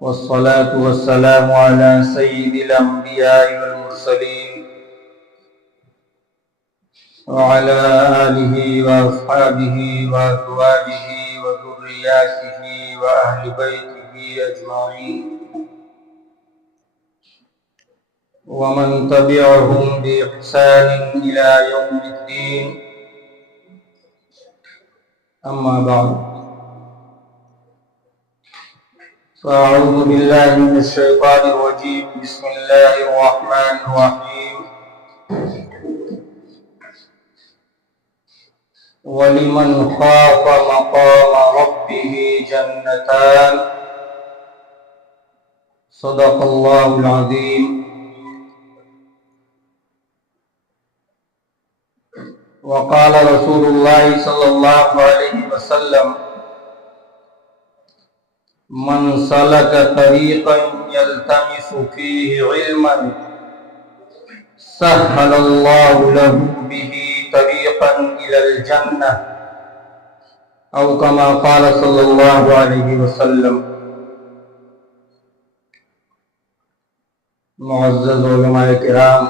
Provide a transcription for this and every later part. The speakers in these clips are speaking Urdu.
والصلاة والسلام على سيد الأنبياء والمرسلين وعلى آله وأصحابه وأزواجه وذرياته وأهل بيته أجمعين ومن تبعهم بإحسان إلى يوم الدين. أما بعد، فأعوذ بالله من الشيطان الرجيم. بسم الله الرحمن الرحيم. وَلِمَنْ خَافَ مَقَامَ رَبِّهِ جَنَّتَانِ. صدق الله العظيم. وقال رسول الله صلى الله عليه وسلم: من سلك طريقا يلتمس فيه علما سهل الله له به طريقا إلى الجنة، أو كما قال صلى الله عليه وسلم. معزز علماء کرام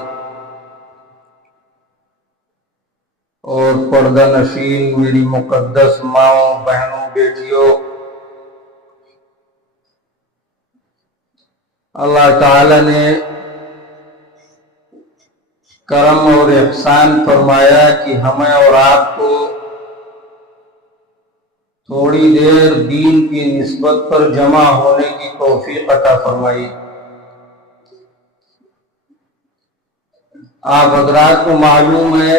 اور پردہ نشین میری مقدس ماؤں، بہنوں، بیٹیوں، اللہ تعالی نے کرم اور احسان فرمایا کہ ہمیں اور آپ کو تھوڑی دیر دین کی نسبت پر جمع ہونے کی توفیق عطا فرمائی. آپ حضرات کو معلوم ہے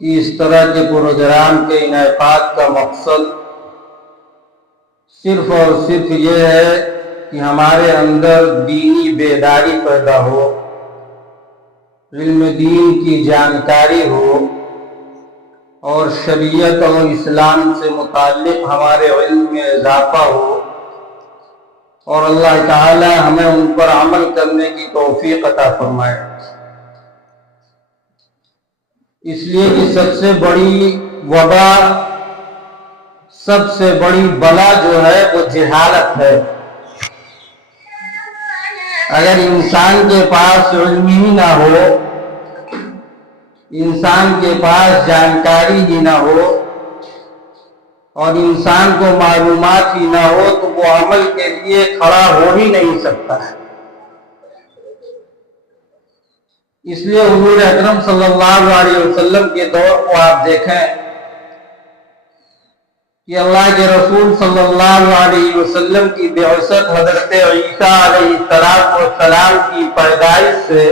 کہ اس طرح کے پروگرام کے انعقاد کا مقصد صرف اور صرف یہ ہے کہ ہمارے اندر دینی بیداری پیدا ہو، علم دین کی جانکاری ہو، اور شریعت اور اسلام سے متعلق ہمارے علم میں اضافہ ہو، اور اللہ تعالی ہمیں ان پر عمل کرنے کی توفیق عطا فرمائے. اس لیے کہ سب سے بڑی وبا، سب سے بڑی بلا جو ہے وہ جہالت ہے. اگر انسان کے پاس علم ہی نہ ہو، انسان کے پاس جانکاری ہی نہ ہو، اور انسان کو معلومات ہی نہ ہو، تو وہ عمل کے لیے کھڑا ہو ہی نہیں سکتا ہے. اس لیے حضور اکرم صلی اللہ علیہ وسلم کے دور کو آپ دیکھیں کہ اللہ کے رسول صلی اللہ علیہ وسلم کی بعثت حضرت عیسیٰ علیہ السلام کی پیدائش سے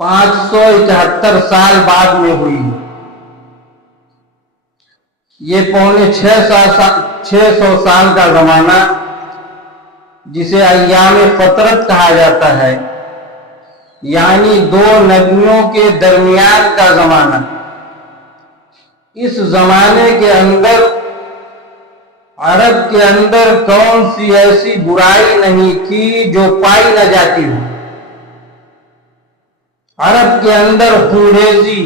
571 سال بعد میں ہوئی. یہ پونے 600 سال کا زمانہ، جسے ایام فترت کہا جاتا ہے، یعنی دو نبیوں کے درمیان کا زمانہ. اس زمانے کے اندر عرب کے اندر کون سی ایسی برائی نہیں تھی جو پائی نہ جاتی ہو. عرب کے اندر خونریزی،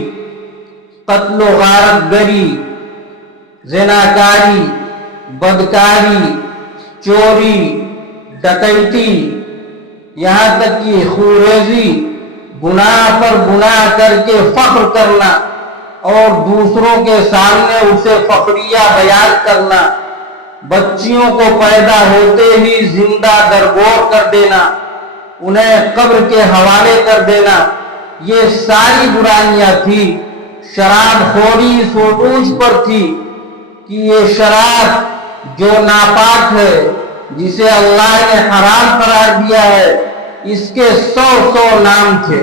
قتل و غارت گری، زناکاری، بدکاری، چوری، ڈکیتی، یہاں تک کہ خونریزی، گناہ پر گناہ کر کے فخر کرنا اور دوسروں کے سامنے اسے فخریہ بیان کرنا، بچیوں کو پیدا ہوتے ہی زندہ درگور کر دینا، انہیں قبر کے حوالے کر دینا، یہ ساری برائیاں تھی. شراب خوری اس عروج پر تھی کہ یہ شراب جو ناپاک ہے، جسے اللہ نے حرام قرار دیا ہے، اس کے 100 نام تھے.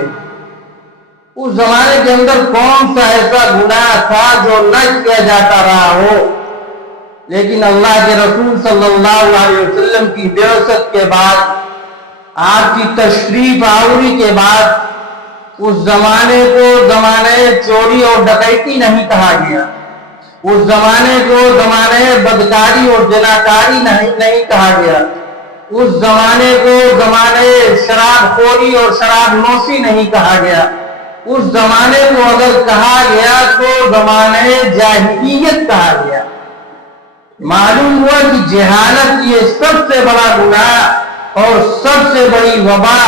اس زمانے کے اندر کون سا ایسا گناہ تھا جو نہ کیا جاتا رہا ہو؟ لیکن اللہ کے رسول صلی اللہ علیہ وسلم کی بعثت کے بعد، آپ کی تشریف آوری کے بعد، اس زمانے کو زمانے چوری اور ڈکیتی نہیں کہا گیا، اس زمانے کو زمانے بدکاری اور جناکاری نہیں کہا گیا، اس زمانے کو زمانے شراب خوری اور شراب نوشی نہیں کہا گیا. اس زمانے کو اگر کہا گیا تو زمانے جاہلیت کہا گیا. معلوم ہوا کہ جہالت یہ سب سے بڑا گناہ اور سب سے بڑی وبا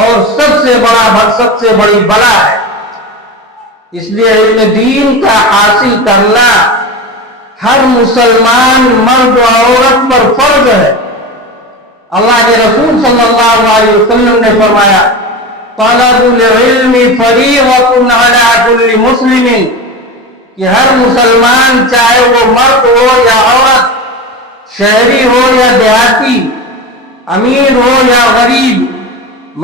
اور سب سے بڑی بلا ہے۔ اس لیے علم دین کا حاصل کرنا ہر مسلمان مرد و عورت پر فرض ہے۔ اللہ کے رسول صلی اللہ علیہ وسلم نے فرمایا طلب العلم فریضۃ علی کل مسلم، کہ ہر مسلمان چاہے وہ مرد ہو یا عورت، شہری ہو یا دیہاتی، امیر ہو یا غریب،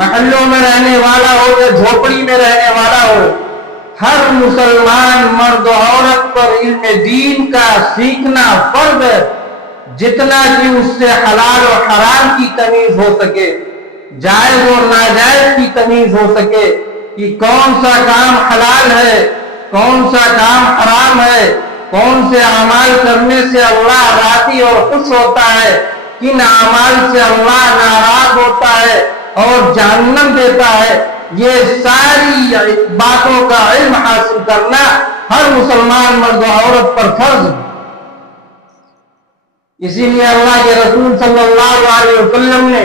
محلوں میں رہنے والا ہو یا جھوپڑی میں رہنے والا ہو، ہر مسلمان مرد و عورت پر علم دین کا سیکھنا فرض ہے، جتنا کہ اس سے حلال و حرام کی تمیز ہو سکے، جائز اور ناجائز کی تمیز ہو سکے، کہ کون سا کام حلال ہے، کون سا کام حرام ہے، کون سے اعمال کرنے سے اللہ راضی اور خوش ہوتا ہے، کن اعمال سے اللہ ناراض ہوتا ہے اور جہنم دیتا ہے۔ یہ ساری باتوں کا علم حاصل کرنا ہر مسلمان مرد و عورت پر فرض ہے۔ اسی لیے اللہ کے رسول صلی اللہ علیہ وسلم نے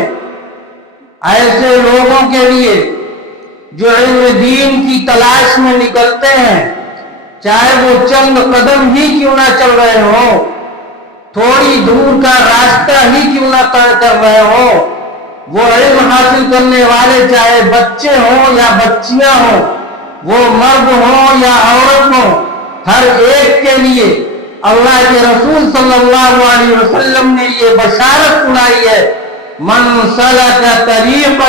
ایسے لوگوں کے لیے جو علم دین کی تلاش میں نکلتے ہیں، چاہے وہ چند قدم ہی کیوں نہ چل رہے ہوں، تھوڑی دور کا راستہ ہی کیوں نہ طے کر رہے ہوں، وہ علم حاصل کرنے والے چاہے بچے ہوں یا بچیاں ہوں، وہ مرد ہوں یا عورت ہوں، ہر ایک کے لیے اللہ کے رسول صلی اللہ علیہ وسلم نے یہ بشارت سنائی ہے من سلک طریقا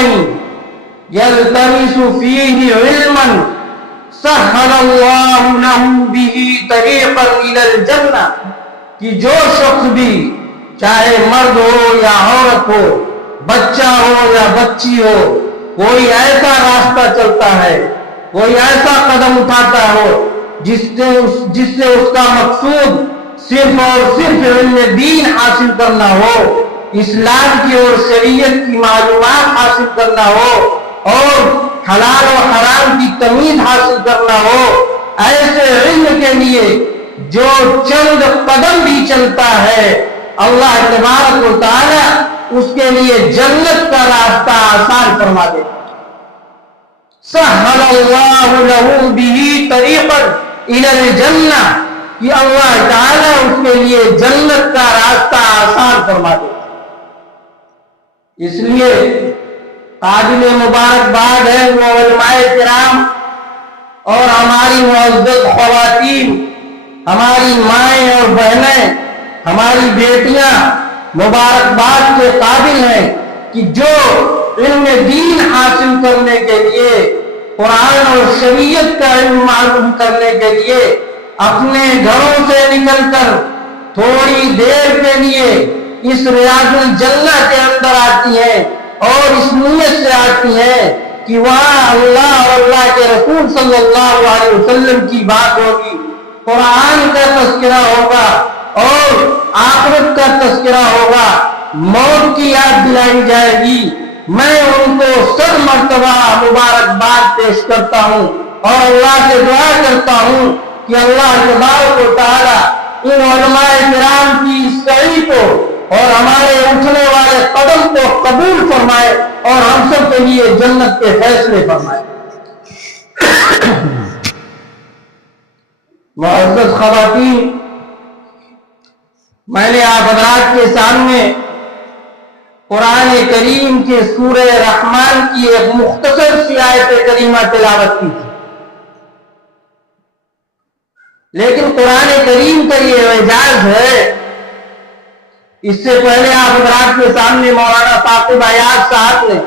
یلتمس فیہ علما سہل اللہ لہ بہ طریقا الی الجنہ، کہ جو شخص بھی چاہے مرد ہو یا عورت ہو، بچہ ہو یا بچی ہو، کوئی ایسا راستہ چلتا ہے، کوئی ایسا قدم اٹھاتا ہو جس سے اس کا مقصود صرف اور صرف علم دین حاصل کرنا ہو، اسلام کی اور شریعت کی معلومات حاصل کرنا ہو اور حلال و حرام کی تمیز حاصل کرنا ہو، ایسے علم کے لیے جو چند قدم بھی چلتا ہے، اللہ تبارک و تعالی اس کے لیے جنت کا راستہ آسان فرما دے۔ سہل اللہ لہ بہ طریقا الی الجنہ، کہ اللہ تعالیٰ اس کے لیے جنت کا راستہ آسان فرما دے۔ اس لیے قابل مبارکباد ہے وہ علماء کرام اور ہماری معزز خواتین، ہماری مائیں اور بہنیں، ہماری بیٹیاں مبارکباد کے قابل ہیں کہ جو علم دین حاصل کرنے کے لیے، قرآن اور شریعت کا علم معلوم کرنے کے لیے اپنے گھروں سے نکل کر تھوڑی دیر کے لیے اس ریاض الجنہ کے اندر آتی ہیں اور اس نیت سے آتی ہیں کہ وہاں اللہ اور اللہ کے رسول صلی اللہ علیہ وسلم کی بات ہوگی، قرآن کا تذکرہ ہوگا اور آخرت کا تذکرہ ہوگا، موت کی یاد دلائی جائے گی۔ میں ان کو 100 مرتبہ مبارکباد پیش کرتا ہوں اور اللہ سے دعا کرتا ہوں کہ اللہ تبارک و تعالی ان علماء کرام کی سعی کو اور ہمارے اٹھنے والے قدم کو قبول فرمائے اور ہم سب کے لیے جنت کے فیصلے فرمائے۔ معزز خواتین، میں نے آپ حضرات کے سامنے قرآن کریم کے سورہ رحمان کی ایک مختصر سی آیت کریمہ تلاوت کی تھی، لیکن قرآن کریم کا یہ اعجاز ہے، اس سے پہلے آپ حضرات کے سامنے مولانا ثاقب ایاز صاحب نے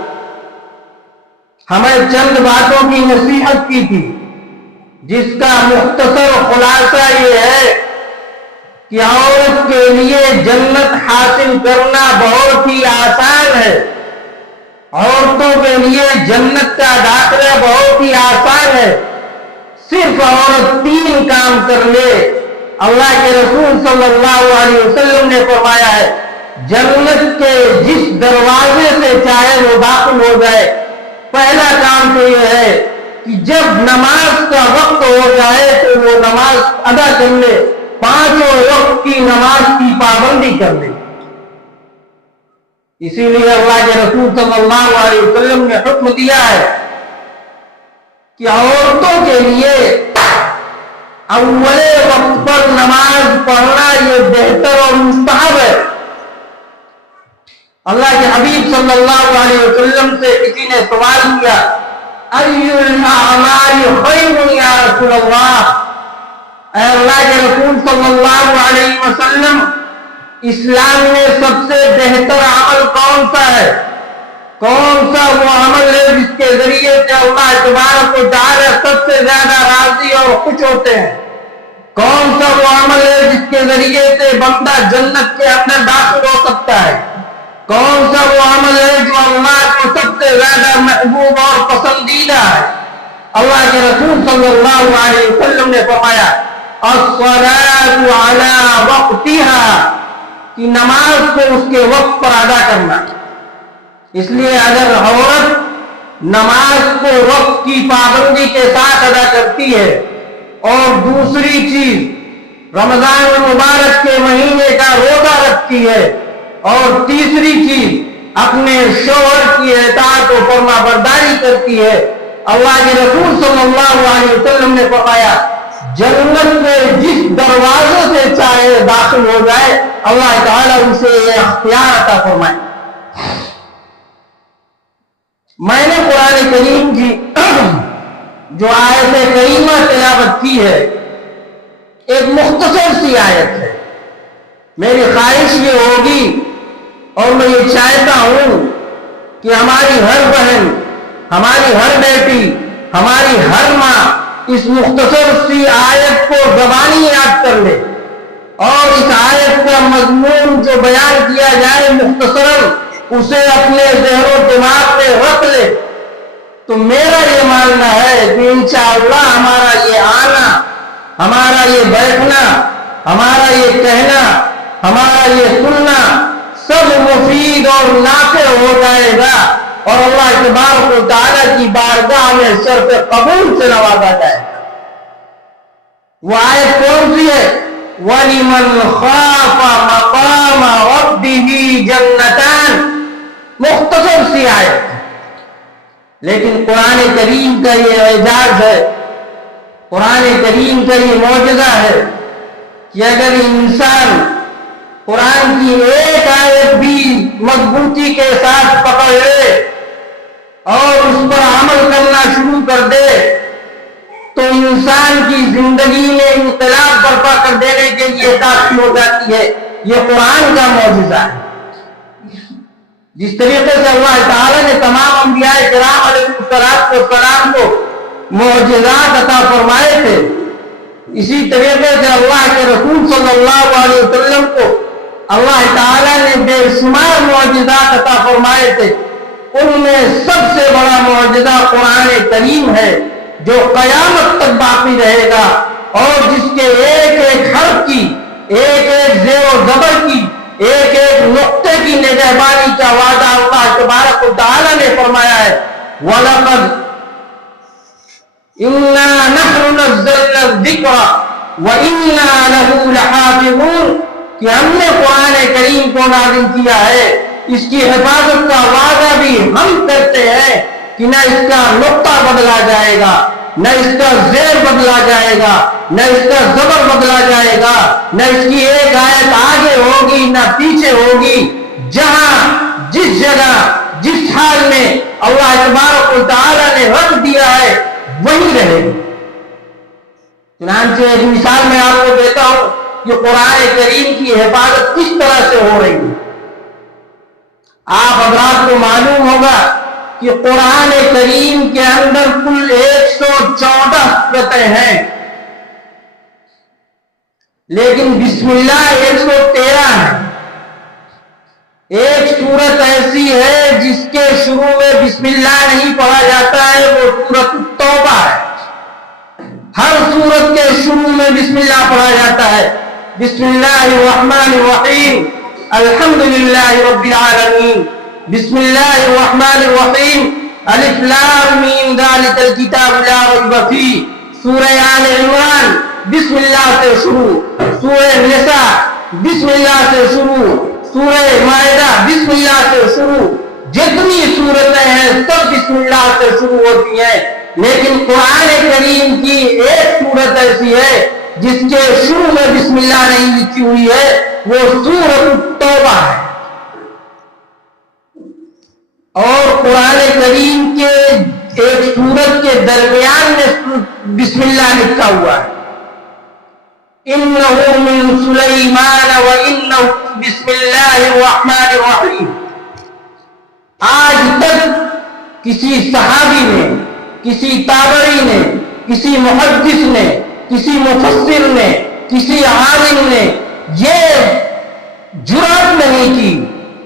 ہمیں چند باتوں کی نصیحت کی تھی، جس کا مختصر خلاصہ یہ ہے کہ عورت کے لیے جنت حاصل کرنا بہت ہی آسان ہے، عورتوں کے لیے جنت کا داخلہ بہت ہی آسان ہے، صرف عورت 3 کام کر لے۔ اللہ کے رسول صلی اللہ علیہ وسلم نے فرمایا ہے جنت کے جس دروازے سے چاہے وہ داخل ہو جائے، پہلا کام تو یہ ہے کہ جب نماز کا وقت ہو جائے تو وہ نماز ادا کر لے، 5 وقت کی نماز کی پابندی کر لے. اسی لیے اللہ کے رسول صلی اللہ علیہ وسلم نے حکم دیا ہے کہ عورتوں کے لیے اول وقت پر نماز پڑھنا یہ بہتر اور مستحب ہے. اللہ کے حبیب صلی اللہ علیہ وسلم سے کسی نے سوال کیا ای الاعمال خیر یا رسول اللہ، اے اللہ کے رسول صلی اللہ علیہ وسلم، اسلام میں سب سے بہتر عمل کون سا ہے؟ کون سا وہ عمل ہے جس کے ذریعے سے اللہ تبارک و تعالی سب سے زیادہ راضی اور خوش ہوتے ہیں؟ کون سا وہ عمل ہے جس کے ذریعے سے بندہ جنت کے اندر داخل ہو سکتا ہے؟ کون سا وہ عمل ہے جو اللہ کو سب سے زیادہ محبوب اور پسندیدہ ہے؟ اللہ کے رسول صلی اللہ علیہ وسلم نے فرمایا الصلاۃ علی وقتها، کہ نماز کو اس کے وقت پر ادا کرنا. اس لیے اگر عورت نماز کو وقت کی پابندی کے ساتھ ادا کرتی ہے اور دوسری چیز رمضان المبارک کے مہینے کا روزہ رکھتی ہے اور تیسری چیز اپنے شوہر کی اطاعت و فرما برداری کرتی ہے، اللہ کے رسول صلی اللہ علیہ وسلم نے فرمایا جنت میں جس دروازے سے چاہے داخل ہو جائے اللہ تعالیٰ اسے یہ اختیار عطا فرمائے. میں نے قرآن کریم کی جو آیت کریمہ تلاوت کی ہے ایک مختصر سی آیت ہے. میری خواہش یہ ہوگی اور میں یہ چاہتا ہوں کہ ہماری ہر بہن، ہماری ہر بیٹی، ہماری ہر ماں اس مختصر سی آیت کو زبانی یاد کر لے اور اس آیت کا مضمون جو بیان کیا جائے مختصراً اسے اپنے ذہن و دماغ میں رکھ لے. تو میرا یہ ماننا ہے کہ انشاءاللہ ہمارا یہ آنا، ہمارا یہ بیٹھنا، ہمارا یہ کہنا، ہمارا یہ سننا سب مفید اور نافع ہو جائے گا اور اللہ تبارک و تعالیٰ کی بارگاہ میں شرف قبول سے نوازا جائے گا. وہ آیت کون سی ہے؟ وَلِمَنْ خَافَ مَقَامَ رَبِّهِ جَنَّتَانِ، مختصر سی آیت ہے لیکن قرآن کریم کا یہ اعجاز ہے، قرآن کریم کا یہ معجزہ ہے کہ اگر انسان قرآن کی ایک آیت بھی مضبوطی کے ساتھ پکڑ لے اور اس پر عمل کرنا شروع کر دے تو انسان کی زندگی میں انقلاب برپا کر دینے کے لیے کافی ہو جاتی ہے. یہ قرآن کا معجزہ ہے. جس طریقے سے اللہ تعالیٰ نے تمام انبیاء کرام علیہ السلام کو معجزات عطا فرمائے تھے، اسی طریقے سے اللہ کے رسول صلی اللہ علیہ وسلم کو اللہ تعالیٰ نے بے شمار معجزات عطا فرمائے تھے. ان میں سب سے بڑا معجزہ قرآن کریم ہے جو قیامت تک باقی رہے گا اور جس کے ایک ایک حرف کی، ایک ایک زیر و زبر کی، ایک ایک نقطے کی نگہبانی کا وعدہ اللہ تبارک و تعالیٰ نے فرمایا ہے. وَلَقَدْ إِنَّا نَحْنُ نَزَّلْنَا الذِّكْرَ وَإِنَّا لَهُ لَحَافِظُونَ، کہ ہم نے قرآن کریم کو نازل کیا ہے، اس کی حفاظت کا وعدہ بھی ہم کرتے ہیں کہ نہ اس کا نقطہ بدلا جائے گا، نہ اس کا زیر بدلا جائے گا، نہ اس کا زبر بدلا جائے گا، نہ اس کی ایک آیت آگے ہوگی نہ پیچھے ہوگی. جہاں جس جگہ جس حال میں اللہ تبارک و تعالیٰ نے رکھ دیا ہے وہی رہے گی. چنانچہ ایک مثال میں آپ کو دیتا ہوں کہ قرآن کریم کی حفاظت کس طرح سے ہو رہی ہے. آپ حضرات کو معلوم ہوگا کہ قرآن کریم کے اندر کل 114 سورتیں ہیں، لیکن بسم اللہ 113 ہے. ایک سورت ایسی ہے جس کے شروع میں بسم اللہ نہیں پڑھا جاتا ہے، وہ سورت التوبہ ہے. ہر سورت کے شروع میں بسم اللہ پڑھا جاتا ہے. بسم اللہ الرحمن الرحیم الحمدللہ رب العالمین. بسم اللہ الرحمن الرحیم الف لام میم ذالک الکتاب لا ریب فیہ. سورہ آل عمران بسم اللہ سے شروع، سورہ نساء بسم اللہ سے شروع، سورہ مائدہ بسم اللہ سے شروع، جتنی صورتیں ہیں سب بسم اللہ سے شروع ہوتی ہیں، لیکن قرآن کریم کی ایک صورت ایسی ہے جس کے شروع میں بسم اللہ نہیں لکھی ہوئی ہے، وہ سورۃ التوبہ ہے۔ اور قرآن کریم کے ایک سورت کے درمیان میں بسم اللہ لکھا ہوا ہے، اِنَّهُ مِن سُلَيْمَانَ وَإِنَّهُ بِسْمِ اللَّهِ الرَّحْمَنِ الرَّحِيمِ۔ آج تک کسی صحابی نے، کسی تابعی نے، کسی محدث نے، کسی مفسر نے، کسی عالم نے یہ جرأت نہیں کی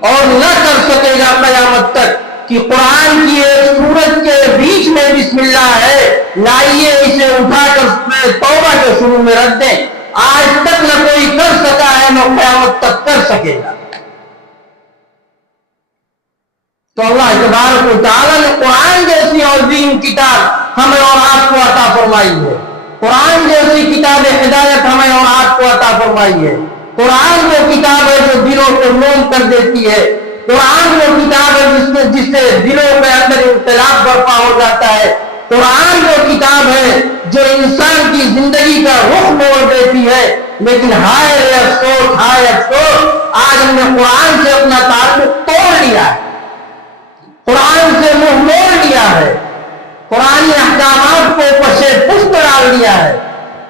اور نہ کر سکے گا قیامت تک کہ قرآن کی ایک سورت کے بیچ میں بسم اللہ ہے، لائیے اسے اٹھا کر توبہ کے شروع میں رکھ دیں۔ آج تک نہ کوئی کر سکا ہے، نہ قیامت تک کر سکے گا۔ تو اللہ تبارک و تعالیٰ نے قرآن جیسی عظیم کتاب ہمیں اور آپ کو عطا فرمائی ہے، قرآن جیسی کتاب ہدایت ہمیں اور آپ کو عطا فرمائی ہے۔ قرآن وہ کتاب ہے جو دلوں کو نوم کر دیتی ہے، قرآن وہ کتاب ہے جس سے دلوں کے اندر انقلاب برپا ہو جاتا ہے، قرآن وہ کتاب ہے جو انسان کی زندگی کا رخ موڑ دیتی ہے۔ لیکن ہائے افسوس، ہائے افسوس، آج ہم نے قرآن سے اپنا تعلق توڑ لیا ہے، قرآن سے منہ موڑ لیا ہے، قرآنی احکامات کو پشے پشت ڈال دیا ہے،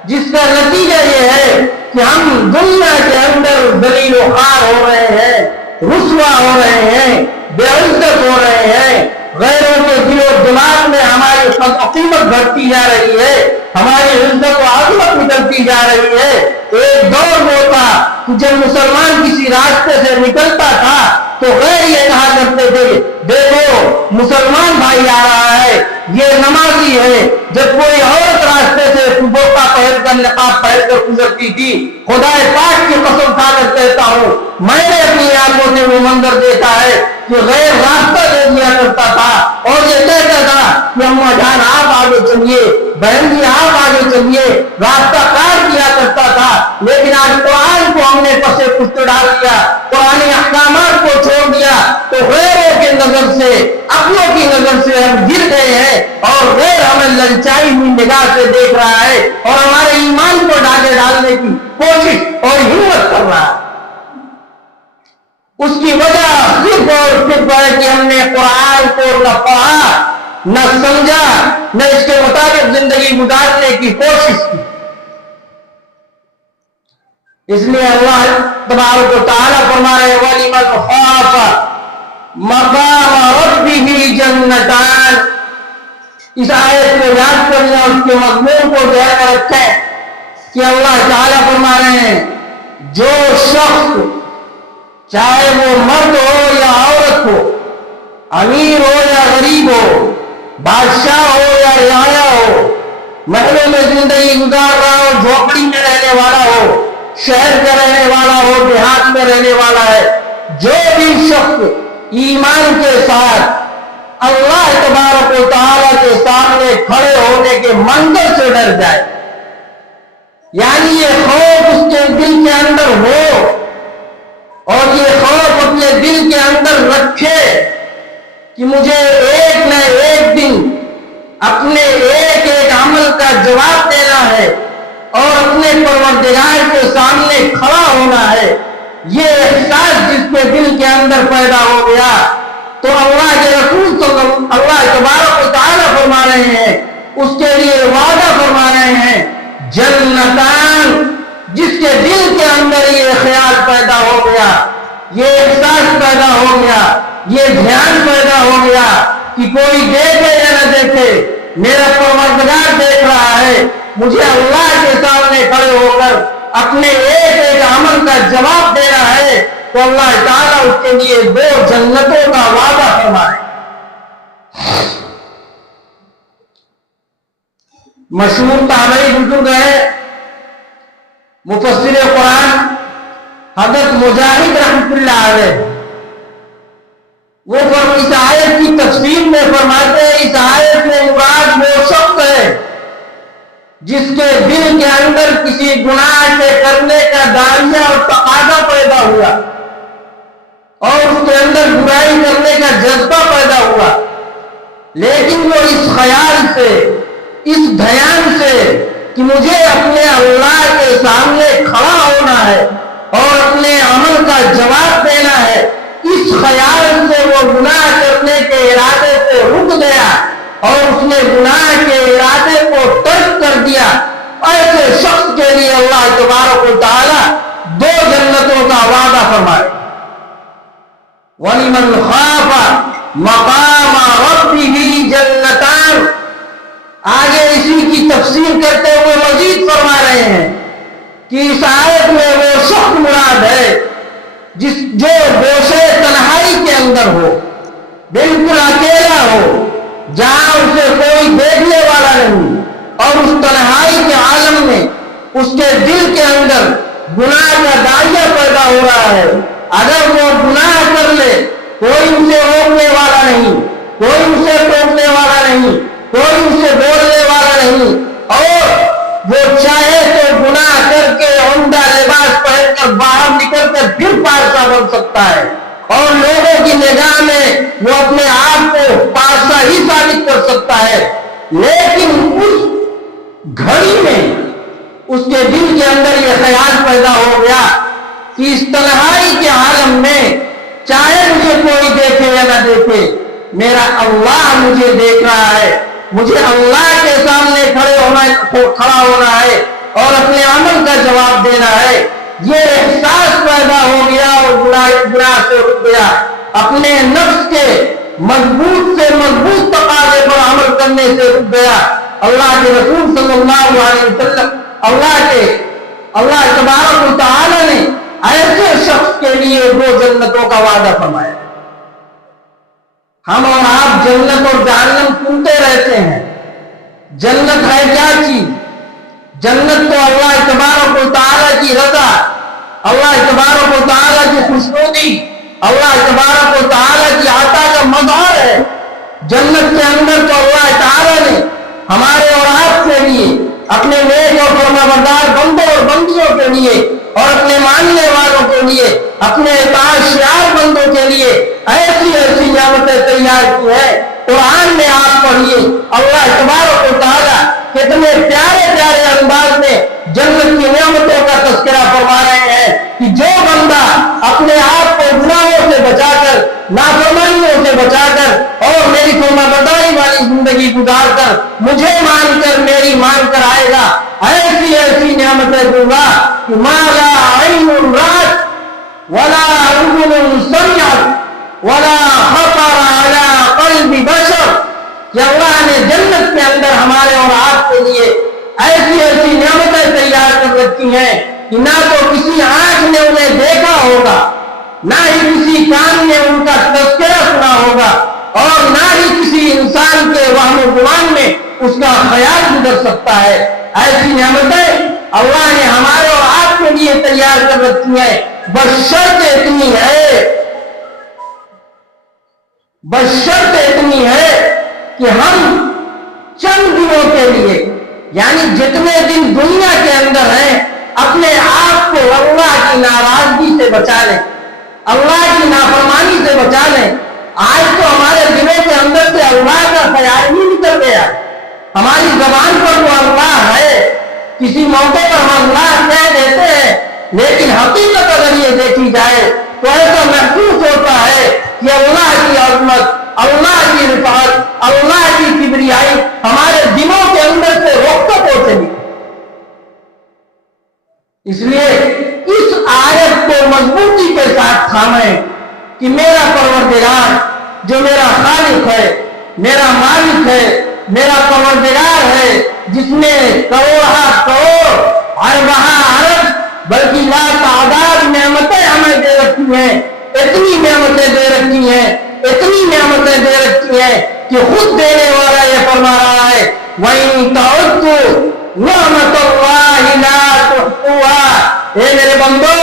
جس کا نتیجہ یہ ہے کہ ہم دنیا کے اندر ذلیل و خوار ہو رہے ہیں، رسوا ہو رہے ہیں، بے عزت ہو رہے ہیں، غیروں کے دل و دماغ میں ہماری قیمت بڑھتی جا رہی ہے، ہماری عزت و عظمت نکلتی جا رہی ہے۔ ایک دور وہ تھا کہ جب مسلمان کسی راستے سے نکلتا تھا تو غیر یہ کہا کرتے تھے دیکھو مسلمان بھائی آ رہا ہے، یہ نمازی ہے۔ جب کوئی عورت راستے سے برقع پہن کر نقاب پہن کر گزرتی تھی، خدا پاک کی قسم کھا کر کہتا ہوں میں نے اپنی آنکھوں سے وہ منظر دیکھا ہے کہ غیر راستہ دے دیا کرتا تھا اور یہ کہتا تھا کہ اماں جان آپ آگے چلیے، بہن جی آپ آگے چلیے، راستہ کاٹ دیا کرتا تھا۔ لیکن آج قرآن کو ہم نے پسے پشت ڈال دیا، قرآنی احکامات کو چھوڑ دیا تو غیروں کی نظر سے، اپنوں کی نظر سے ہم گر گئے ہیں اور غیر ہمیں للچائی ہوئی نگاہ سے دیکھ رہا ہے اور ہمارے ایمان کو ڈاکے ڈالنے کی کوشش اور ہمت کر رہا ہے۔ اس کی وجہ صرف اور صرف ہے کہ ہم نے قرآن کو نہ پڑھا، نہ سمجھا، نہ اس کے مطابق زندگی گزارنے کی کوشش کی۔ اس لیے اللہ تبارک و تعالیٰ فرما رہے وَلِمَنْ خَافَ مَقَامَ رَبِّهِ جَنَّتَانِ۔ اس آیت کو یاد کریں اور اس کے مضمون کو ذہن میں رکھیں کہ اللہ تعالیٰ فرما رہے ہیں جو شخص چاہے وہ مرد ہو یا عورت ہو، امیر ہو یا غریب ہو، بادشاہ ہو یا رعایا ہو، محلوں میں زندگی گزار رہا ہو، جھوپڑی میں رہنے والا ہو، شہر کا رہنے والا ہو، دیہات میں رہنے والا ہے، جو بھی شخص ایمان کے ساتھ اللہ تبارک و تعالیٰ کے سامنے کھڑے ہونے کے منظر سے ڈر جائے، یعنی یہ خوف اس کے دل کے اندر ہو اور یہ خوف اپنے دل کے اندر رکھے کہ مجھے ایک نہ ایک دن اپنے ایک ایک عمل کا جواب دینا ہے اور اپنے پروردگار کے سامنے کھڑا ہونا ہے، یہ احساس جس کے دل کے اندر پیدا ہو گیا تو اللہ کے رسول اللہ تبارک و تعالیٰ فرما رہے ہیں اس کے لیے وعدہ فرما رہے ہیں جنتان۔ جس کے دل کے اندر یہ خیال پیدا ہو گیا، یہ احساس پیدا ہو گیا، یہ دھیان پیدا ہو گیا کہ کوئی دیکھے یا نہ دیکھے میرا پروردگار دیکھ رہا ہے، مجھے اللہ کے سامنے کھڑے ہو کر اپنے ایک ایک عمل کا جواب دینا ہے، تو اللہ تعالیٰ اس کے لیے 2 جنتوں کا وعدہ فرمائے۔ مشہور تابعی بزرگ ہے مفسر قرآن حضرت مجاہد رحمۃ اللہ علیہ، وہ اس آیت کی تفسیر میں فرماتے ہیں اس آیت میں مراد وہ شخص ہے جس کے دل کے اندر کسی گناہ کے کرنے کا داعیہ اور تقاضا پیدا ہوا اور اس کے اندر برائی کرنے کا جذبہ پیدا ہوا، لیکن وہ اس خیال سے، اس دھیان سے کہ مجھے اپنے اللہ کے سامنے کھڑا ہونا ہے اور اپنے عمل کا جواب دینا ہے، اس خیال سے وہ گناہ کرنے کے ارادے سے رک گیا اور اس نے گناہ کے ارادے کو ترک کر دیا، ایسے شخص کے لیے اللہ تبارک و تعالی 2 جنتوں کا وعدہ فرمائے۔ وَلِمَنْ خَافَ مَقَامَ رَبِّهِ جَنَّتَانِ، آگے اسی کی تفسیر کرتے ہوئے مزید فرما رہے ہیں کہ اس آیت میں وہ شخص مراد ہے جو گوشے تنہائی کے اندر ہو، بالکل اکیلا ہو، جہاں اسے کوئی دیکھنے والا نہیں، اور اس تنہائی کے عالم میں اس کے دل کے اندر گناہ کا داعیہ پیدا ہو رہا ہے۔ اگر وہ گناہ کر لے، کوئی اسے روکنے والا نہیں، کوئی اسے ٹوکنے والا نہیں، کوئی اسے بولنے والا نہیں، اور وہ چاہے تو گناہ کر کے عمدہ لباس پہن کر باہر نکل کر پھر پارسا بن سکتا ہے اور لوگوں کی نگاہ میں وہ اپنے آپ کو پارسا ہی ثابت کر سکتا ہے، لیکن اس گھڑی میں اس کے دل کے اندر یہ خیال پیدا ہو گیا کہ اس تنہائی کے عالم میں چاہے مجھے کوئی دیکھے یا نہ دیکھے، میرا اللہ مجھے دیکھ رہا ہے، مجھے اللہ کے سامنے کھڑا ہونا ہے اور اپنے عمل کا جواب دینا ہے۔ یہ احساس پیدا ہو گیا اور گناہ سے رک گیا، اپنے نفس کے مضبوط سے مضبوط تقاضے پر عمل کرنے سے رک گیا۔ اللہ کے رسول صلی اللہ علیہ وسلم، اللہ تبارک و تعالی نے ایسے شخص کے لیے 2 جنتوں کا وعدہ فرمایا۔ ہم اور آپ جنت اور جہنم سنتے رہتے ہیں، جنت ہے کیا چیز؟ جنت تو اللہ تبارک و تعالی کی رضا، اللہ تبارک و تعالی کی خوشنودی، اللہ تبارک و تعالی کی عطا کا مظہر ہے۔ جنت کے اندر تو اللہ تعالی نے ہمارے اور آپ کے لیے، اپنے نیک اور فرمانبردار بندوں اور بندیوں کے لیے اور اپنے ماننے والوں کے لیے، اپنے اطاعتشار بندوں کے لیے ایسی ایسی نعمتیں تیار کی ہے۔ قرآن میں آپ پڑھیے، اللہ تبارک و تعالی کتنے پیارے پیارے انداز میں جنت کی نعمتوں کا تذکرہ فرما رہے ہیں کہ جو بندہ اپنے آپ کو گناہوں سے بچا کر، نافرمانیوں سے بچا کر اور میری فرمانبرداری والی زندگی گزار کر مجھے مان کر، میری مان کر آئے گا، ایسی ایسی نعمتیں دوں گا کہ ما لا عین رأت ولا اذن سمعت ولا خطر علی قلب بشر، کہ اللہ نے جنت کے اندر ہمارے اور آپ کے لیے ایسی ایسی نعمتیں تیار کر رکھی ہیں کہ نہ تو کسی آنکھ نے انہیں دیکھا ہوگا، نہ ہی کسی کان نے ان کا تذکرہ سنا ہوگا، اور نہ ہی کسی انسان کے وہم و گمان میں اس کا خیال گزر سکتا ہے۔ ایسی نعمتیں اللہ نے ہمارے اور آپ کے لیے تیار کر رکھی ہیں، بشرط اتنی ہے کہ ہم چند دنوں کے لیے، یعنی جتنے دن دنیا کے اندر ہیں، اپنے آپ کو اللہ کی ناراضگی سے بچا لیں، اللہ کی نافرمانی سے بچا لیں۔ آج تو ہمارے دلوں کے اندر سے اللہ کا خیال ہی نکل گیا، ہماری زبان پر وہ اللہ ہے، کسی موقع پر ہم اللہ کہہ دیتے ہیں، لیکن حقیقت اگر یہ دیکھی جائے تو ایسا محسوس ہوتا ہے کہ اللہ کی عظمت، اللہ کی رفعت، اللہ کی کبریائی ہمارے دلوں کے اندر سے رخصت ہو چلی۔ اس لیے اس آیت کو مضبوطی کے ساتھ تھامیں کہ میرا پروردگار جو میرا خالق ہے، میرا مالک ہے، میرا پروردگار ہے، جس نے کروڑہ کروڑ اربہ ارب بلکہ لا تعداد نعمتیں ہمیں دے رکھی ہیں، اتنی نعمتیں دے رکھی ہیں، اتنی نعمتیں دے رکھی ہیں کہ خود دینے والا یہ فرما رہا ہے وَإِن تَعُدُّوا نِعْمَتَ اللَّهِ لَا تُحْصُوهَا، اے میرے بندو،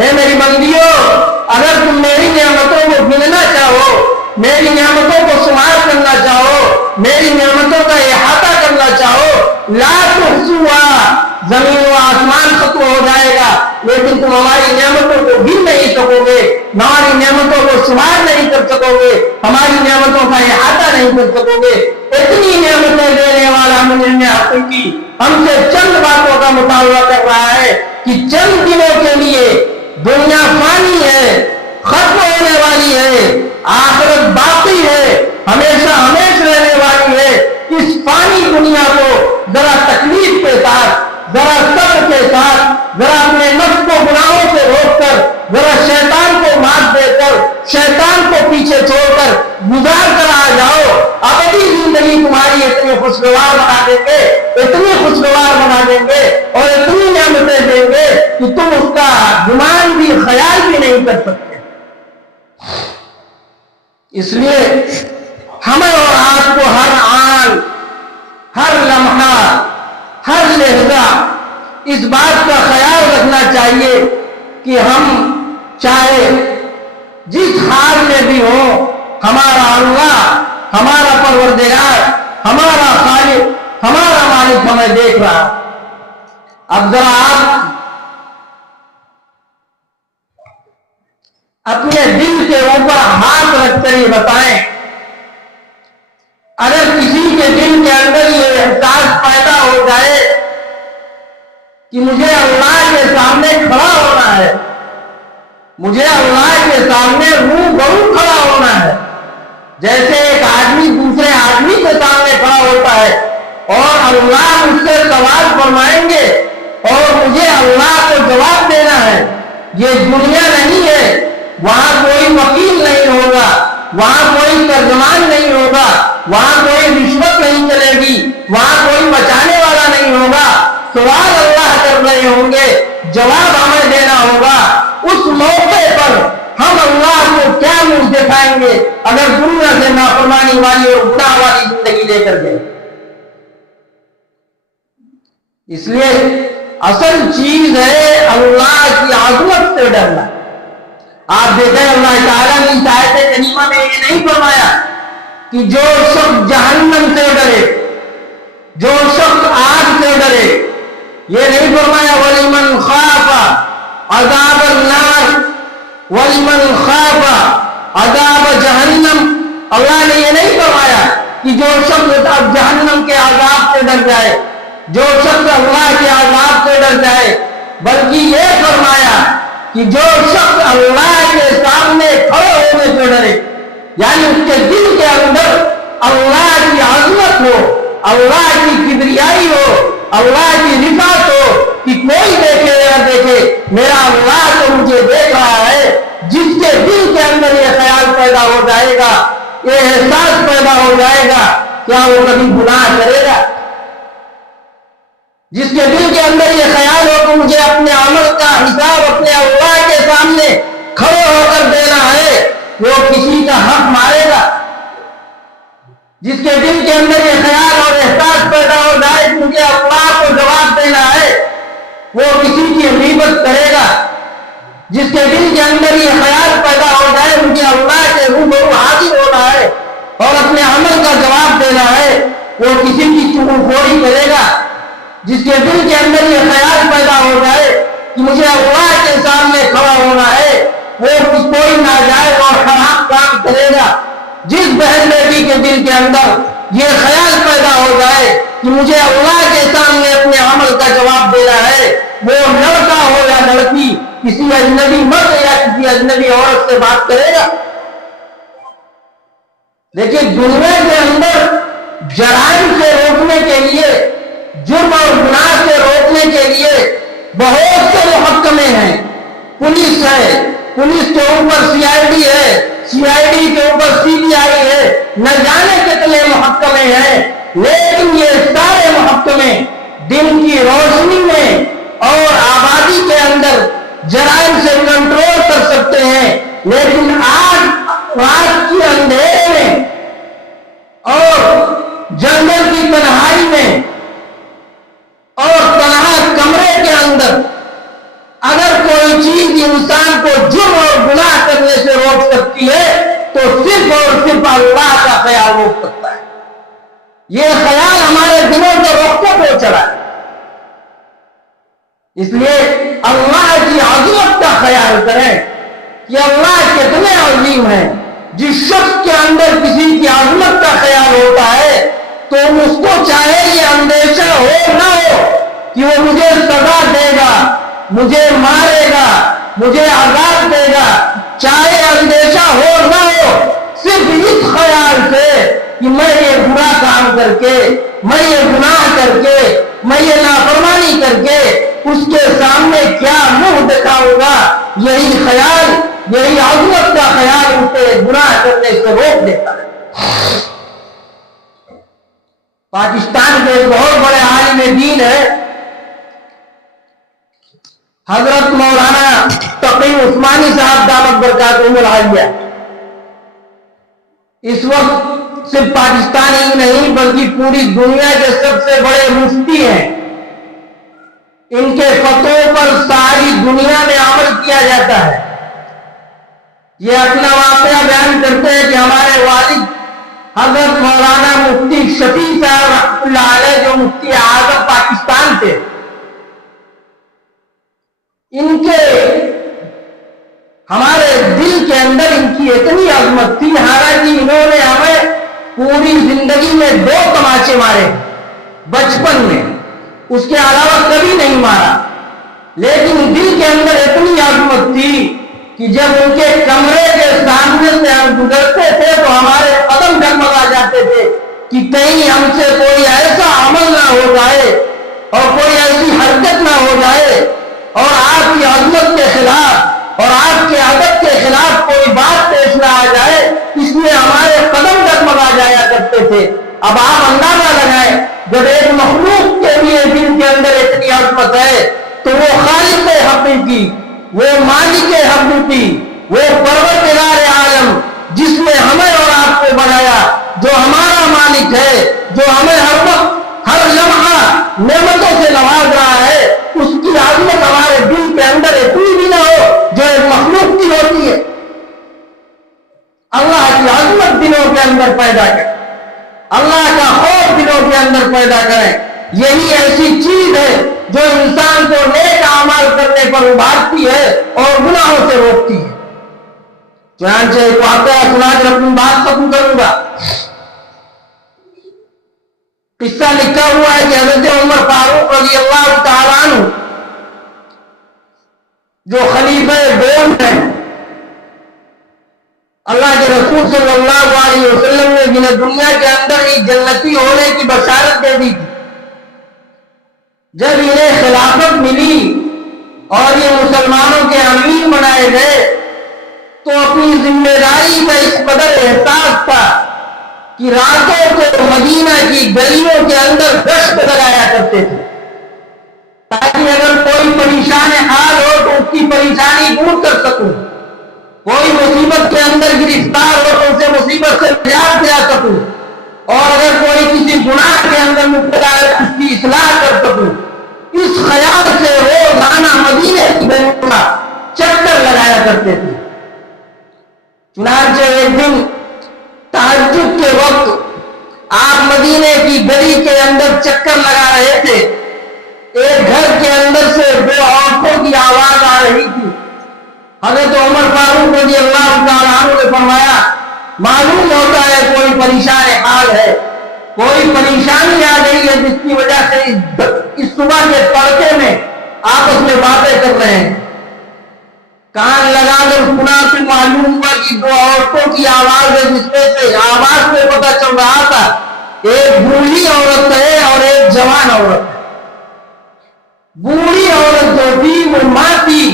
اے میری بندیوں، اگر تم میری نعمتوں کو گننا چاہو، میری نعمتوں کو شمار کرنا چاہو، میری نعمتوں کا احاطہ کرنا چاہو، لا تحصوها زمین و آسمان ختم ہو جائے گا، لیکن تم ہماری نعمتوں کو گن نہیں سکو گے، ہماری نعمتوں کو شمار نہیں کر سکو گے، ہماری نعمتوں کا احاطہ نہیں کر سکو گے۔ اتنی نعمتیں دینے والا مجرم حقیقی ہم سے چند باتوں کا مطالبہ کر رہا ہے کہ چند دنوں کے لیے دنیا فانی ہے، ختم ہونے والی ہے، آخرت باقی ہے، ہمیشہ ہمیشہ رہنے والی ہے۔ اس فانی دنیا کو ذرا تکلیف کے ساتھ، ذرا صبر کے ساتھ، ذرا اپنے نفس کو گناہوں سے روک کر، ذرا شیطان کو مات دے کر، شیطان کو پیچھے چھوڑ کر گزار کر آ جاؤ۔ ابدی زندگی تمہاری اتنی خوشگوار بنا دیں گے، اتنی خوشگوار بنا دیں گے اور اتنی نعمتیں دیں گے کہ تم اس کا گمان بھی، خیال بھی نہیں کر سکتے۔ اس لیے ہمیں اور آپ کو ہر آن، ہر لمحہ، ہر لہجہ اس بات کا خیال رکھنا چاہیے کہ ہم چاہے جس حال میں بھی ہو، ہمارا اللہ، ہمارا پروردگار، ہمارا خالق، ہمارا مالک ہمیں دیکھ رہا۔ اب ذرا آپ اپنے دل کے اوپر ہاتھ رکھ کر یہ بتائیں، اگر کسی کے دل کے اندر یہ احساس پیدا ہو جائے کہ مجھے اللہ کے سامنے کھڑا ہونا ہے، مجھے اللہ کے سامنے روبرو کھڑا ہونا ہے، جیسے ایک آدمی دوسرے آدمی کے سامنے کھڑا ہوتا ہے اور اللہ مجھ سے سوال فرمائیں گے اور مجھے اللہ کو جواب دینا ہے۔ یہ دنیا نہیں ہے، وہاں کوئی وکیل نہیں ہوگا، وہاں کوئی ترجمان نہیں ہوگا، وہاں کوئی رشوت نہیں چلے گی، وہاں کوئی بچانے والا نہیں ہوگا۔ سوال اللہ کر رہے ہوں گے، جواب ہمیں دینا ہوگا۔ اس موقع پر ہم اللہ کو کیا منہ دکھائیں گے اگر دنیا سے نافرمانی والی اور گناہ والی زندگی لے کر گئے؟ اس لیے اصل چیز ہے اللہ کی عظمت سے ڈرنا۔ آپ دیکھیں اللہ تعالیٰ نے اس آیت کریمہ میں یہ نہیں فرمایا کہ جو شخص جہنم سے ڈرے، جو شخص آگ سے ڈرے، یہ نہیں فرمایا وَلِمَنْ خَافَ عَذَابَ النَّارِ وَلِمَنْ خَافَ عَذَابَ جَہَنَّمَ۔ اللہ نے یہ نہیں فرمایا کہ جو شخص اب جہنم کے عذاب سے ڈر جائے، جو شخص اللہ کے عذاب سے ڈر جائے، بلکہ یہ فرمایا کہ جو شخص اللہ کے سامنے کھڑے ہونے سے ڈرے، یعنی اس کے دل کے اندر اللہ کی عظمت ہو، اللہ کی کبریائی ہو، اللہ کی رفعت ہو کہ کوئی دیکھے یا دیکھے میرا اللہ تو مجھے دیکھ رہا ہے۔ جس کے دل کے اندر یہ خیال پیدا ہو جائے گا، یہ احساس پیدا ہو جائے گا، کیا وہ کبھی گناہ کرے گا؟ جس کے دل کے اندر یہ خیال ہو کہ مجھے اپنے عمل کا حساب اپنے اللہ کے سامنے کھڑے ہو کر دینا ہے، وہ کسی کا حق مارے گا۔ جس کے دل کے اندر یہ خیال اور احساس پیدا ہو جائے کہ مجھے اللہ کو جواب دینا ہے، وہ کسی کی غیبت کرے گا۔ جس کے دل کے اندر یہ خیال پیدا ہو جائے مجھے اللہ کے روبرو حاضر ہونا ہے اور اپنے عمل کا جواب دینا ہے، وہ کسی کی چغلخوری کرے گا۔ جس کے دل کے اندر یہ خیال پیدا ہو جائے کہ مجھے اللہ کے سامنے کھڑا ہونا ہے، وہ کوئی ناجائز اور حرام کام کرے گا۔ جس بہن بیٹی کے دل کے اندر یہ خیال پیدا ہو جائے کہ مجھے اللہ کے سامنے اپنے عمل کا جواب دینا ہے، وہ لڑکا ہو یا لڑکی، کسی اجنبی مرد یا کسی اجنبی عورت سے بات کرے گا۔ لیکن دنیا کے اندر جرائم سے روکنے کے لیے، جرم اور گناہ سے روکنے کے لیے بہت سے محکمے ہیں۔ پولیس ہے، پولیس کے اوپر CID ہے، CID کے اوپر CBI ہے، نہ جانے کتنے محکمے ہیں، لیکن یہ سارے محکمے دن کی روشنی میں اور آبادی کے اندر جرائم سے کنٹرول کر سکتے ہیں، لیکن آج رات کی اندھیرے میں اور جنگل کی تنہائی میں اور تنہا کمرے کے اندر اگر کوئی چیز انسان کو جرم اور گناہ کرنے سے روک سکتی ہے تو صرف اور صرف اللہ کا خیال روک سکتا ہے۔ یہ خیال ہمارے دلوں سے روکتے ہوئے چلا ہے۔ اس لیے اللہ کی عظمت کا خیال کریں کہ اللہ کتنے عظیم ہیں. جس شخص کے اندر کسی کی عظمت کا خیال ہوتا ہے تو اس کو چاہے یہ اندیشہ ہو نہ ہو کہ وہ مجھے سزا دے گا, مجھے مارے گا, مجھے عذاب دے گا, چاہے اندیشہ ہو نہ ہو, صرف اس خیال سے کہ میں یہ برا کام کر کے, میں یہ گناہ کر کے, میں یہ نافرمانی کر کے اس کے سامنے کیا منہ دکھاؤں گا, یہی خیال, یہی عظمت کا خیال اسے گناہ کرنے سے روک دیتا ہے. پاکستان کے ایک بہت بڑے عالم دین ہے حضرت مولانا تقی عثمانی صاحب دامت برکاتہم العالیہ. اس وقت صرف پاکستان ہی نہیں بلکہ پوری دنیا کے سب سے بڑے مفتی ہیں. ان کے فتووں پر ساری دنیا میں عمل کیا جاتا ہے. یہ اپنا واقعہ بیان کرتے ہیں کہ ہمارے والد حضرت مولانا مفتی شفیع صاحب رحمۃ اللہ علیہ جو مفتی اعظم پاکستان تھے, ان کے ہمارے دل کے اندر ان کی اتنی عظمت تھی, حالانکہ انہوں نے ہمیں پوری زندگی میں 2 تماچے مارے بچپن میں, اس کے علاوہ کبھی نہیں مارا, لیکن دل کے اندر اتنی عظمت تھی کہ جب ان کے کمرے کے سامنے سے ہم گزرتے تھے تو ہمارے قدم ڈگمگا جاتے تھے کہ کہیں ہم سے کوئی ایسا عمل نہ ہو جائے اور کوئی ایسی حرکت نہ ہو جائے اور آپ کی عظمت کے خلاف اور آپ کے ادب کے خلاف کوئی بات پیش نہ آ جائے, اس لیے ہمارے قدم ڈگمگا جایا کرتے تھے. اب آپ اندازہ لگائیں, جب ایک مخلوق کے لیے دل کے اندر اتنی عظمت ہے تو وہ خالق حقیقی, وہ مالک حقیقی, وہ پروردگار عالم جس نے ہمیں اور آپ کو بنایا, جو ہمارا مالک ہے, جو ہمیں ہر وقت ہر لمحہ نعمتوں سے نواز رہا ہے, اس کی عظمت ہمارے دل کے اندر اتنی بھی نہ ہو جو ایک مخلوق کی ہوتی ہے. اللہ کی عظمت دلوں کے اندر پیدا کریں, اللہ کا خوف دلوں کے اندر پیدا کریں. یہی ایسی چیز ہے جو انسان کو نیک اعمال کرنے پر ابھارتی ہے اور گناہوں سے روکتی ہے. چنانچہ ایک واقعہ سنا کر اپنی بات ختم کروں گا. قصہ لکھا ہوا ہے کہ حضرت عمر فاروق رضی اللہ تعالیٰ عنہ جو خلیفہ دوم ہیں, اللہ کے رسول صلی اللہ علیہ وسلم نے جنہیں دنیا کے اندر ہی جنتی ہونے کی بشارت دے دی تھی, جب انہیں خلافت ملی اور یہ مسلمانوں کے امیر بنائے گئے تو اپنی ذمہ داری کا اس قدر احساس تھا کہ راتوں کو مدینہ کی گلیوں کے اندر گشت لگایا کرتے تھے تاکہ اگر کوئی پریشان حال ہو تو اس کی پریشانی دور کر سکوں, کوئی مصیبت کے اندر گرفتار ہو تو اسے مصیبت سے نجات دلا سکوں, اور اگر کوئی کسی گناہ کے اندر مبتلا ہے اس کی اصلاح کر سکوں. اس خیال سے روزانہ مدینے کی گلیوں کا چکر لگایا کرتے تھے. چنانچہ ایک دن تہجد کے وقت آپ مدینے کی گلی کے اندر چکر لگا رہے تھے. ایک گھر کے اندر سے 2 عورتوں کی آواز آ رہی تھی. حضرت عمر فاروق رضی اللہ تعالیٰ عنہ نے فرمایا, معلوم ہوتا ہے کوئی پریشان حال ہے, کوئی پریشانی آ گئی ہے جس کی وجہ سے اس صبح کے تڑکے میں آپس میں باتیں کر رہے ہیں. کان لگا کر سنا تو معلوم ہوا کہ 2 عورتوں کی آواز ہے, جس میں سے آواز میں پتہ چل رہا تھا ایک بوڑھی عورت ہے اور ایک جوان عورت ہے. بوڑھی عورت جو تھی وہ ماں تھی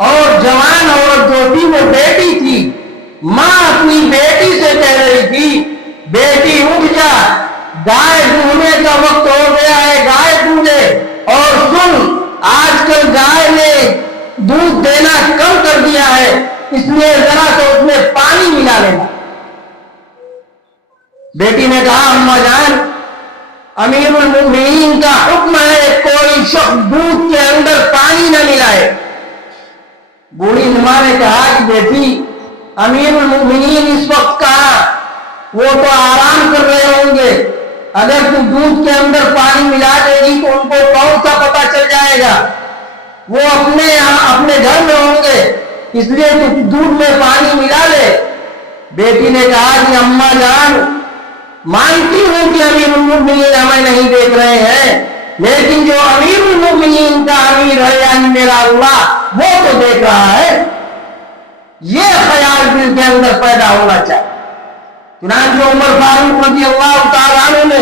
اور جوان عورت جو تھی وہ بیٹی تھی. ماں اپنی بیٹی سے کہہ رہی تھی, بیٹی اٹھ جا, گائے دودھنے کا وقت ہو گیا ہے, گائے دودھے, اور سن آج کل گائے نے دودھ دینا کم کر دیا ہے, اس لیے ذرا تو اس میں پانی ملا لینا. بیٹی نے کہا, اماں جان, امیر المؤمنین کا حکم ہے کوئی شخص دودھ کے اندر پانی نہ ملائے. بوڑھی ماں نے کہا کہ بیٹی, امیر المؤمنین اس وقت کہاں, وہ تو آرام کر رہے ہوں گے, اگر تو دودھ کے اندر پانی ملا دے گی تو ان کو کون سا پتہ چل جائے گا. وہ اپنے گھر میں ہوں گے، اس لیے تو دودھ میں پانی ملا لے۔ بیٹی نے کہا کہ اماں جان مانتی ہوں کہ امیر المؤمنین ہمیں نہیں دیکھ رہے ہیں، لیکن جو امیر المؤمنین کا امیر ہے یعنی میرا اللہ وہ تو دیکھ رہا ہے۔ یہ خیال دل کے اندر پیدا ہونا چاہیے۔ چنانچہ عمر فاروق رضی اللہ تعالیٰ عنہ نے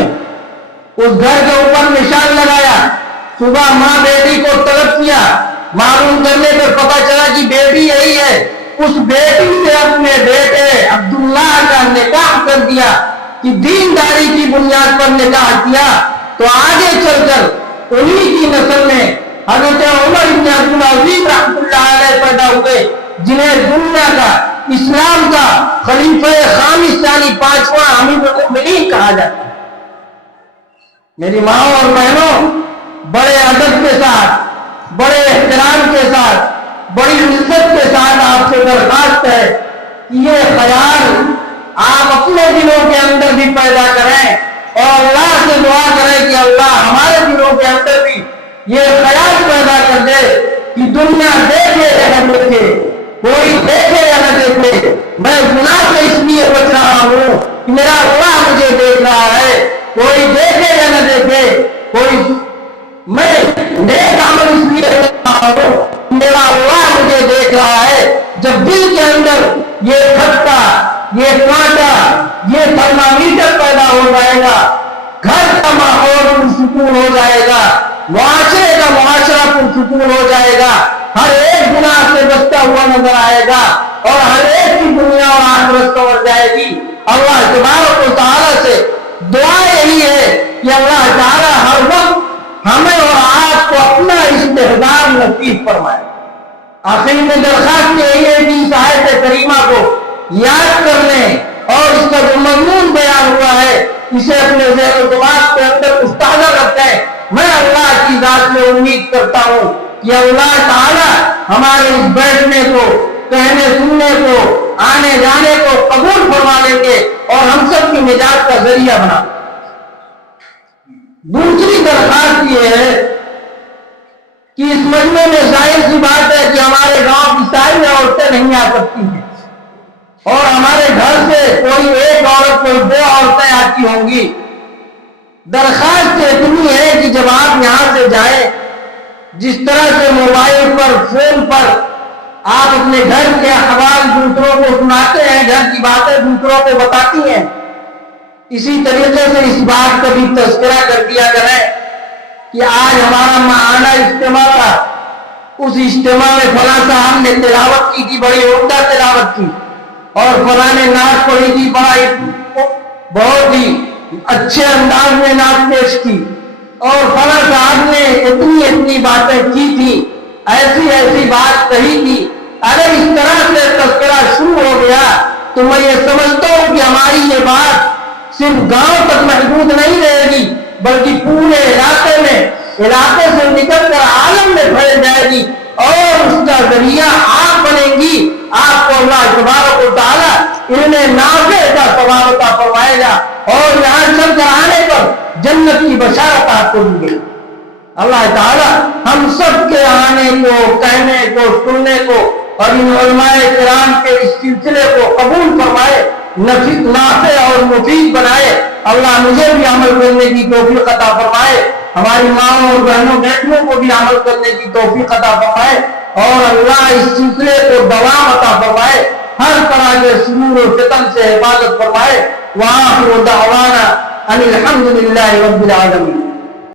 اس گھر کے اوپر نشان لگایا، صبح ماں بیٹی کو طلب کیا، معلوم کرنے پر پتہ چلا کہ بیٹی یہی ہے۔ اس بیٹی سے اپنے بیٹے عبداللہ کا نکاح کر دیا کہ دینداری کی بنیاد پر نکاح کیا، تو آگے چل کر انہی کی نسل میں حضرت عمر بن عبدالعزیز رحمۃ اللہ علیہ پیدا ہوئے، جنہیں دنیا کا اسلام کا خلیفہ خامس یعنی پانچواں امیر المؤمنین کہا جاتا ہے۔ میری ماں اور بہنوں، بڑے ادب کے ساتھ، بڑے احترام کے ساتھ، بڑی عزت کے ساتھ آپ سے درخواست ہے کہ یہ خیال آپ اپنے دلوں کے اندر بھی پیدا کریں اور اللہ سے دعا کریں کہ اللہ ہمارے دلوں کے اندر بھی یہ خیال پیدا کر دے کہ دنیا دیکھے یا نہ دیکھے، کوئی دیکھے یا نہ دیکھے، میں گناہ سے اس لیے بچ رہا ہوں کہ میرا اللہ مجھے دیکھ رہا ہے۔ کوئی دیکھے یا نہ دیکھے، میں نیک عمل اس لیے کر رہا ہوں، میرا اللہ مجھے دیکھ رہا ہے۔ جب دل کے اندر یہ کھٹکا، یہ کانٹا، یہ تھرمامیٹر پیدا ہو جائے گا، گھر کا ماحول پرسکون ہو جائے گا، معاشرے کا معاشرہ پرسکون ہو جائے گا، ہر ایک گناہ سے بچتا ہوا نظر آئے گا اور ہر ایک کی دنیا اور آخرت سنور جائے گی۔ اللہ تبارک و تعالیٰ سے دعا یہی ہے کہ اللہ تعالیٰ ہر وقت ہمیں اور آپ کو اپنا استحضار نصیب فرمائے۔ آخر میں درخواست یہی ہے کہ اس آیت کریمہ کو یاد کرنے اور اس کا جو مضمون بیان ہوا ہے اسے اپنے ذہن و دماغ کے اندر استحضر رکھیں۔ میں اللہ کی ذات میں امید کرتا ہوں کہ اللہ تعالیٰ ہمارے اس بیٹھنے کو، کہنے سننے کو، آنے جانے کو قبول فرما لیں گے اور ہم سب کی نجات کا ذریعہ بنا۔ دوسری درخواست یہ ہے کہ اس مجمع میں ظاہر سی بات ہے کہ ہمارے گاؤں کی ساری عورتیں نہیں آ سکتی ہیں اور ہمارے گھر سے کوئی ایک عورت، کوئی دو عورتیں آتی ہوں گی۔ درخواست اتنی ہے کہ جب آپ یہاں سے جائیں، جس طرح سے موبائل پر، فون پر آپ اپنے گھر کے احوال دوسروں کو سناتے ہیں، گھر کی باتیں دوسروں کو بتاتی ہیں، اسی طریقے سے اس بات کا بھی تذکرہ کر دیا کرے کہ آج ہمارا ماہانہ اجتماع تھا، اس اجتماع میں فلاں صاحب نے تلاوت کی تھی، بڑی عمدہ تلاوت کی، اور فلاں نے نعت پڑھی تھی، بہت ہی اچھے انداز میں نعت پیش کی، اور فلاں صاحب نے اتنی باتیں کی تھی، ایسی بات کہی تھی۔ اگر اس طرح سے تذکرہ شروع ہو گیا تو میں یہ سمجھتا ہوں کہ ہماری یہ بات صرف گاؤں تک محدود نہیں رہے گی، بلکہ پورے علاقے سے نکل کر عالم میں پھیل جائے گی، اور اس کا ذریعہ آپ بنیں گی۔ آپ کو اللہ تبارک و تعالیٰ علم نافع کا ثواب عطا فرمائے گا اور یہاں چل کر آنے پر جنت کی بشارت آپ کو دی گئی۔ اللہ تعالیٰ ہم سب کے آنے کو، کہنے کو، سننے کو اور ان علماء کرام کے اس سلسلے کو قبول فرمائے، نافع اور مفید بنائے۔ اللہ مجھے بھی عمل کرنے کی توفیق عطا فرمائے، ہماری ماں اور بہنوں بیٹیوں کو بھی عمل کرنے کی توفیق عطا فرمائے، اور اللہ اس سلسلے کو دوام عطا فرمائے، ہر طرح کے شرور و فتن سے حفاظت فرمائے۔ وآخر دعوانا ان الحمد للہ رب العالمین۔